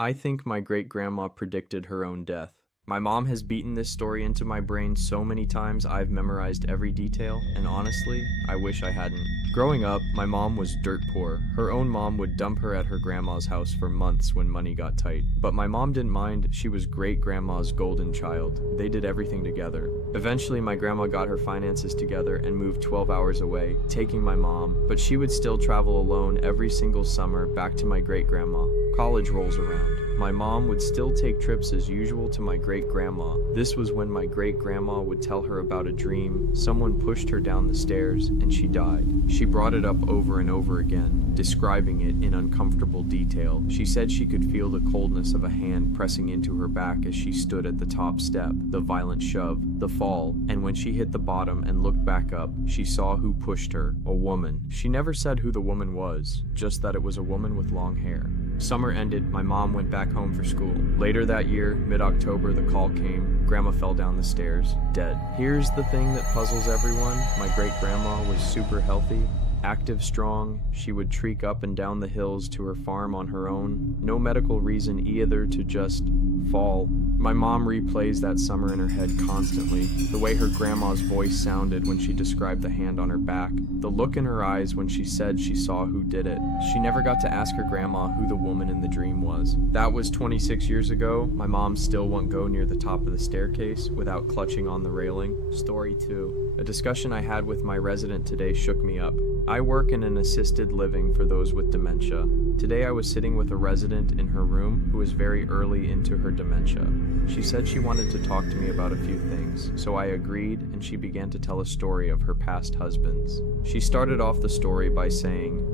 I think my great-grandma predicted her own death. My mom has beaten this story into my brain so many times I've memorized every detail, and honestly, I wish I hadn't. Growing up, my mom was dirt poor. Her own mom would dump her at her grandma's house for months when money got tight. But my mom didn't mind. She was great-grandma's golden child. They did everything together. Eventually, my grandma got her finances together and moved 12 hours away, taking my mom, but she would still travel alone every single summer back to my great-grandma. College rolls around. My mom would still take trips as usual to my great-grandma. This was when my great-grandma would tell her about a dream. Someone pushed her down the stairs and she died. She brought it up over and over again, describing it in uncomfortable detail. She said she could feel the coldness of a hand pressing into her back as she stood at the top step, the violent shove, the fall, and when she hit the bottom and looked back up, she saw who pushed her, a woman. She never said who the woman was, just that it was a woman with long hair. Summer ended, my mom went back home for school. Later that year, mid-October, the call came. Grandma fell down the stairs, dead. Here's the thing that puzzles everyone. My great-grandma was super healthy, active, strong. She would trek up and down the hills to her farm on her own. No medical reason either to just fall. My mom replays that summer in her head constantly. The way her grandma's voice sounded when she described the hand on her back. The look in her eyes when she said she saw who did it. She never got to ask her grandma who the woman in the dream was. That was 26 years ago. My mom still won't go near the top of the staircase without clutching on the railing. Story 2. A discussion I had with my resident today shook me up. I work in an assisted living for those with dementia. Today I was sitting with a resident in her room who is very early into her dementia. She said she wanted to talk to me about a few things, so I agreed and she began to tell a story of her past husbands. She started off the story by saying,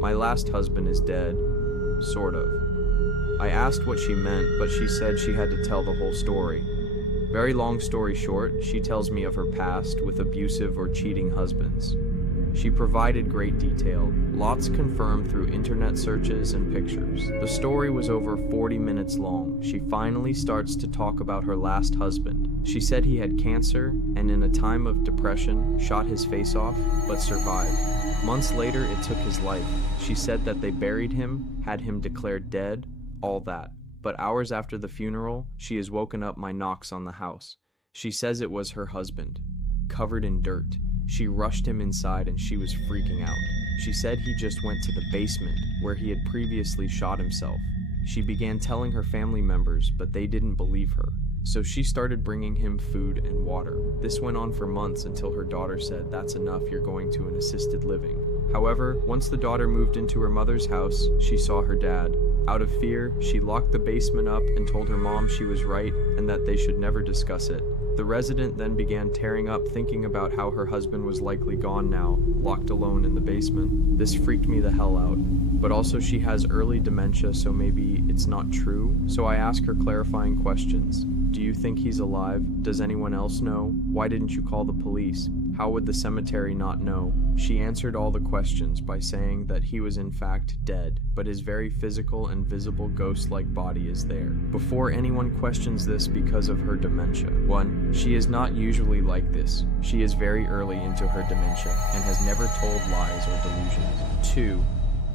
"My last husband is dead, sort of." I asked what she meant, but she said she had to tell the whole story. Very long story short, she tells me of her past with abusive or cheating husbands. She provided great detail, lots confirmed through internet searches and pictures. The story was over 40 minutes long. She finally starts to talk about her last husband. She said he had cancer and in a time of depression shot his face off, but survived. Months later, it took his life. She said that they buried him, had him declared dead, all that. But hours after the funeral, she is woken up by knocks on the house. She says it was her husband, covered in dirt. She rushed him inside and she was freaking out. She said he just went to the basement where he had previously shot himself. She began telling her family members, but they didn't believe her. So she started bringing him food and water. This went on for months until her daughter said, "That's enough, you're going to an assisted living." However, once the daughter moved into her mother's house, she saw her dad. Out of fear, she locked the basement up and told her mom she was right and that they should never discuss it. The resident then began tearing up, thinking about how her husband was likely gone now, locked alone in the basement. This freaked me the hell out. But also she has early dementia, so maybe it's not true. So I ask her clarifying questions. Do you think he's alive? Does anyone else know? Why didn't you call the police? How would the cemetery not know? She answered all the questions by saying that he was in fact dead, but his very physical and visible ghost-like body is there. Before anyone questions this because of her dementia. 1. She is not usually like this. She is very early into her dementia and has never told lies or delusions. 2.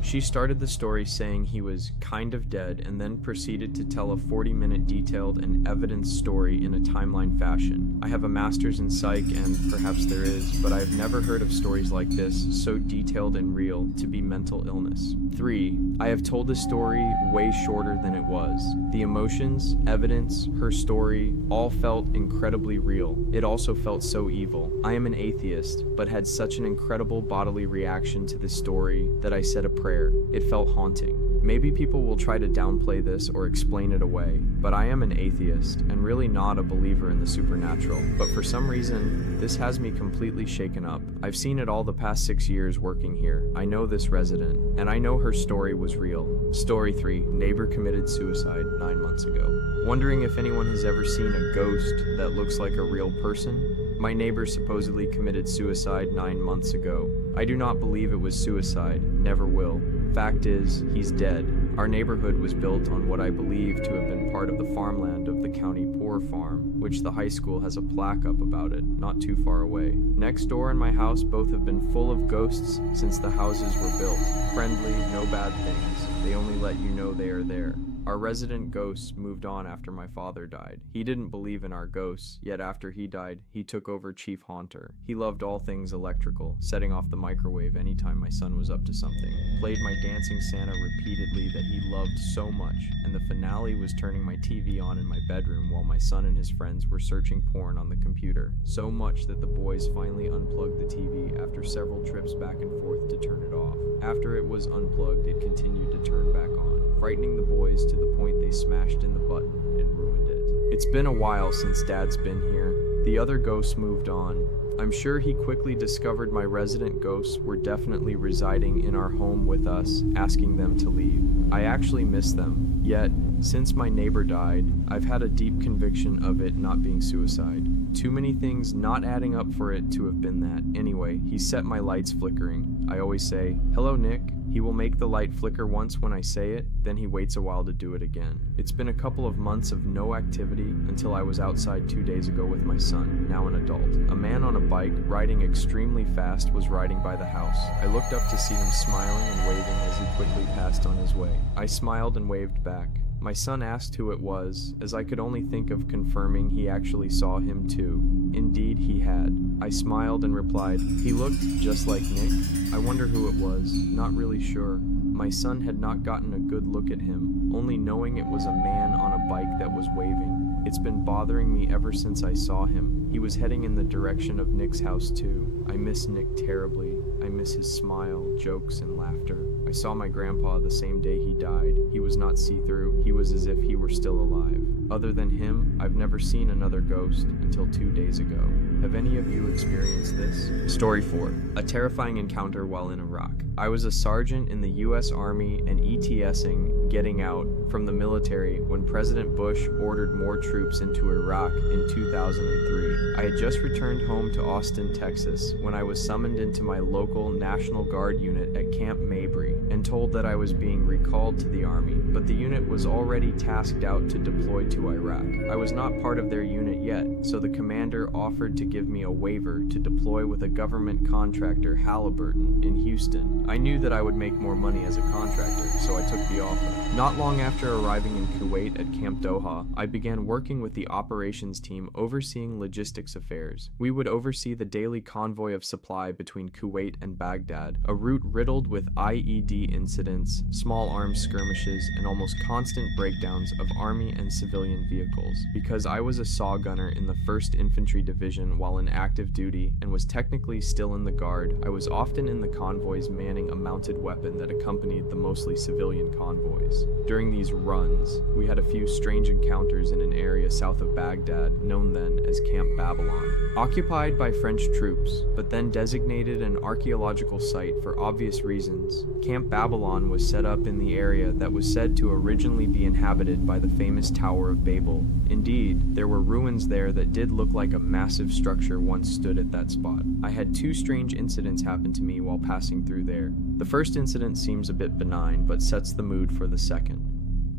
She started the story saying he was kind of dead and then proceeded to tell a 40-minute detailed and evidenced story in a timeline fashion. I have a master's in psych and perhaps there is, but I have never heard of stories like this, so detailed and real, to be mental illness. 3. I have told this story way shorter than it was. The emotions, evidence, her story, all felt incredibly real. It also felt so evil. I am an atheist, but had such an incredible bodily reaction to this story that I said a prayer. It felt haunting. Maybe people will try to downplay this or explain it away, but I am an atheist and really not a believer in the supernatural. But for some reason, this has me completely shaken up. I've seen it all the past 6 years working here. I know this resident, and I know her story was real. Story 3. Neighbor committed suicide 9 months ago. Wondering if anyone has ever seen a ghost that looks like a real person? My neighbor supposedly committed suicide 9 months ago. I do not believe it was suicide, never will. Fact is, he's dead. Our neighborhood was built on what I believe to have been part of the farmland of the county Poor Farm, which the high school has a plaque up about it, not too far away. Next door and my house both have been full of ghosts since the houses were built. Friendly, no bad things. They only let you know they are there. Our resident ghosts moved on after my father died. He didn't believe in our ghosts, yet after he died, he took over Chief Haunter. He loved all things electrical, setting off the microwave anytime my son was up to something. Played my Dancing Santa repeatedly that he loved so much, and the finale was turning my TV on in my bedroom while my son and his friends were searching porn on the computer. So much that the boys finally unplugged the TV after several trips back and forth to turn it off. After it was unplugged, it continued to turn back on, frightening the boys to the point they smashed in the button and ruined it. It's been a while since Dad's been here. The other ghosts moved on. I'm sure he quickly discovered my resident ghosts were definitely residing in our home with us, asking them to leave. I actually miss them, yet, since my neighbor died, I've had a deep conviction of it not being suicide. Too many things not adding up for it to have been that. Anyway, he set my lights flickering. I always say, "Hello, Nick." He will make the light flicker once when I say it, then he waits a while to do it again. It's been a couple of months of no activity until I was outside 2 days ago with my son, now an adult. A man on a bike, riding extremely fast, was riding by the house. I looked up to see him smiling and waving as he quickly passed on his way. I smiled and waved back. My son asked who it was, as I could only think of confirming he actually saw him too. Indeed, he had. I smiled and replied, "He looked just like Nick." I wonder who it was, not really sure. My son had not gotten a good look at him, only knowing it was a man on a bike that was waving. It's been bothering me ever since I saw him. He was heading in the direction of Nick's house too. I miss Nick terribly. I miss his smile, jokes, and laughter. I saw my grandpa the same day he died. He was not see-through. He was as if he were still alive. Other than him, I've never seen another ghost until 2 days ago. Have any of you experienced this? Story 4. A terrifying encounter while in Iraq. I was a sergeant in the U.S. Army and ETSing, getting out from the military when President Bush ordered more troops into Iraq in 2003. I had just returned home to Austin, Texas, when I was summoned into my local National Guard unit at Camp Mabry and told that I was being recalled to the Army, but the unit was already tasked out to deploy to Iraq. I was not part of their unit yet, so the commander offered to give me a waiver to deploy with a government contractor, Halliburton, in Houston. I knew that I would make more money as a contractor, so I took the offer. Not long after arriving in Kuwait at Camp Doha, I began working with the operations team overseeing logistics affairs. We would oversee the daily convoy of supply between Kuwait and Baghdad, a route riddled with IED incidents, small arms skirmishes, and almost constant breakdowns of Army and civilian vehicles. Because I was a saw gunner in the 1st Infantry Division while in active duty and was technically still in the Guard, I was often in the convoys manning a mounted weapon that accompanied the mostly civilian convoys. During these runs, we had a few strange encounters in an area south of Baghdad, known then as Camp Babylon. Occupied by French troops, but then designated an archaeological site for obvious reasons, Camp Babylon was set up in the area that was said to originally be inhabited by the famous Tower of Babel. Indeed, there were ruins there that did look like a massive structure once stood at that spot. I had 2 strange incidents happen to me while passing through there. The first incident seems a bit benign, but sets the mood for the second.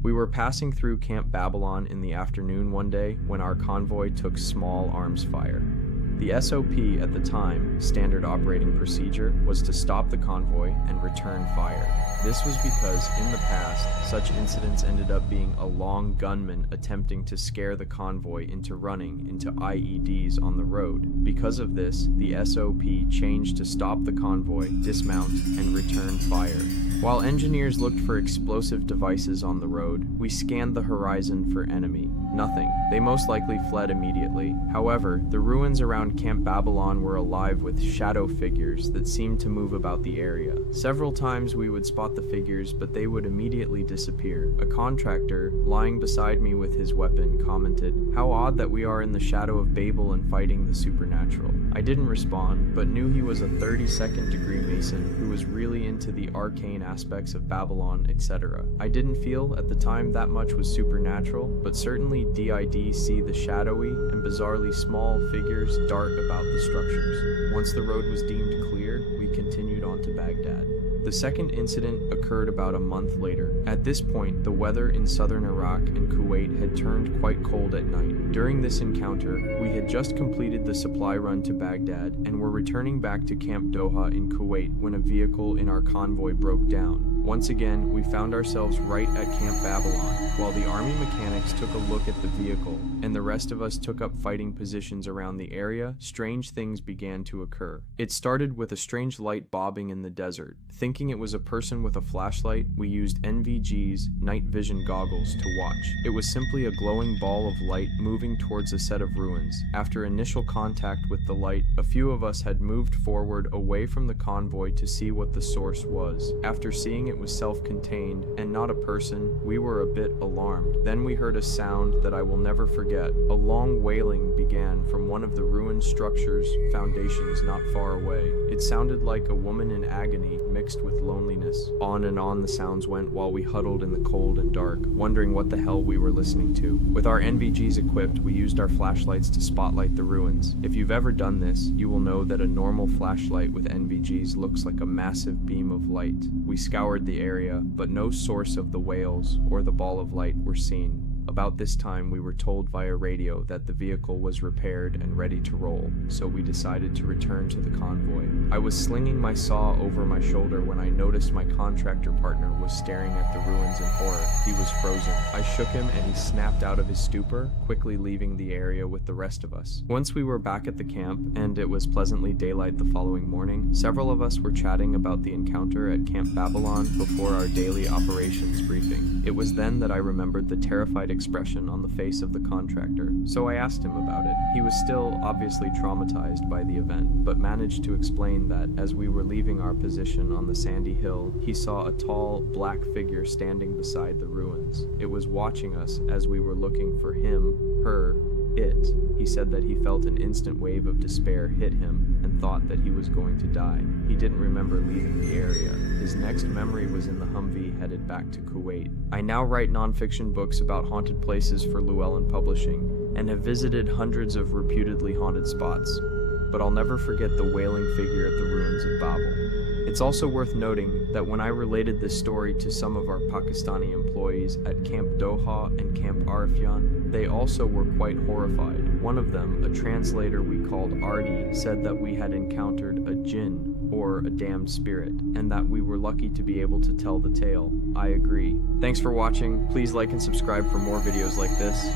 We were passing through Camp Babylon in the afternoon one day when our convoy took small arms fire. The SOP at the time, standard operating procedure, was to stop the convoy and return fire. This was because, in the past, such incidents ended up being a lone gunman attempting to scare the convoy into running into IEDs on the road. Because of this, the SOP changed to stop the convoy, dismount, and return fire. While engineers looked for explosive devices on the road, we scanned the horizon for enemy. Nothing. They most likely fled immediately. However, the ruins around Camp Babylon were alive with shadow figures that seemed to move about the area. Several times we would spot the figures, but they would immediately disappear. A contractor, lying beside me with his weapon, commented, "How odd that we are in the shadow of Babel and fighting the supernatural." I didn't respond, but knew he was a 32nd degree Mason who was really into the arcane aspects of Babylon, etc. I didn't feel at the time that much was supernatural, but certainly did see the shadowy and bizarrely small figures dart about the structures. Once the road was deemed clear, we continued on to Baghdad. The second incident occurred about a month later. At this point, the weather in southern Iraq and Kuwait had turned quite cold at night. During this encounter, we had just completed the supply run to Baghdad and were returning back to Camp Doha in Kuwait when a vehicle in our convoy broke down. Once again, we found ourselves right at Camp Babylon, while the army mechanics took a look at the vehicle, and the rest of us took up fighting positions around the area. Strange things began to occur. It started with a strange light bobbing in the desert. Thinking it was a person with a flashlight, we used NVG's night vision goggles to watch. It was simply a glowing ball of light moving towards a set of ruins. After initial contact with the light, a few of us had moved forward away from the convoy to see what the source was. After seeing it was self-contained and not a person, we were a bit alarmed. Then we heard a sound that I will never forget. A long wailing began from one of the ruined structure's foundations not far away. It sounded like a woman in agony mixed with loneliness. On and on the sounds went while we huddled in the cold and dark, wondering what the hell we were listening to. With our NVGs equipped, we used our flashlights to spotlight the ruins. If you've ever done this, you will know that a normal flashlight with NVGs looks like a massive beam of light. We scoured the area, but no source of the wails or the ball of light were seen. About this time, we were told via radio that the vehicle was repaired and ready to roll, so we decided to return to the convoy. I was slinging my saw over my shoulder when I noticed my contractor partner was staring at the ruins in horror. He was frozen. I shook him and he snapped out of his stupor, quickly leaving the area with the rest of us. Once we were back at the camp, and it was pleasantly daylight the following morning, several of us were chatting about the encounter at Camp Babylon before our daily operations briefing. It was then that I remembered the terrified expression on the face of the contractor, so I asked him about it. He was still obviously traumatized by the event, but managed to explain that as we were leaving our position on the sandy hill, he saw a tall, black figure standing beside the ruins. It was watching us as we were looking for him, her, it. He said that he felt an instant wave of despair hit him and thought that he was going to die. He didn't remember leaving the area. His next memory was in the Humvee headed back to Kuwait. I now write nonfiction books about haunted places for Llewellyn Publishing and have visited hundreds of reputedly haunted spots, but I'll never forget the wailing figure at the ruins of Babel. It's also worth noting that when I related this story to some of our Pakistani employees at Camp Doha and Camp Arifjan, they also were quite horrified. One of them, a translator we called Artie, said that we had encountered a jinn, or a damned spirit, and that we were lucky to be able to tell the tale. I agree. Thanks for watching. Please like and subscribe for more videos like this.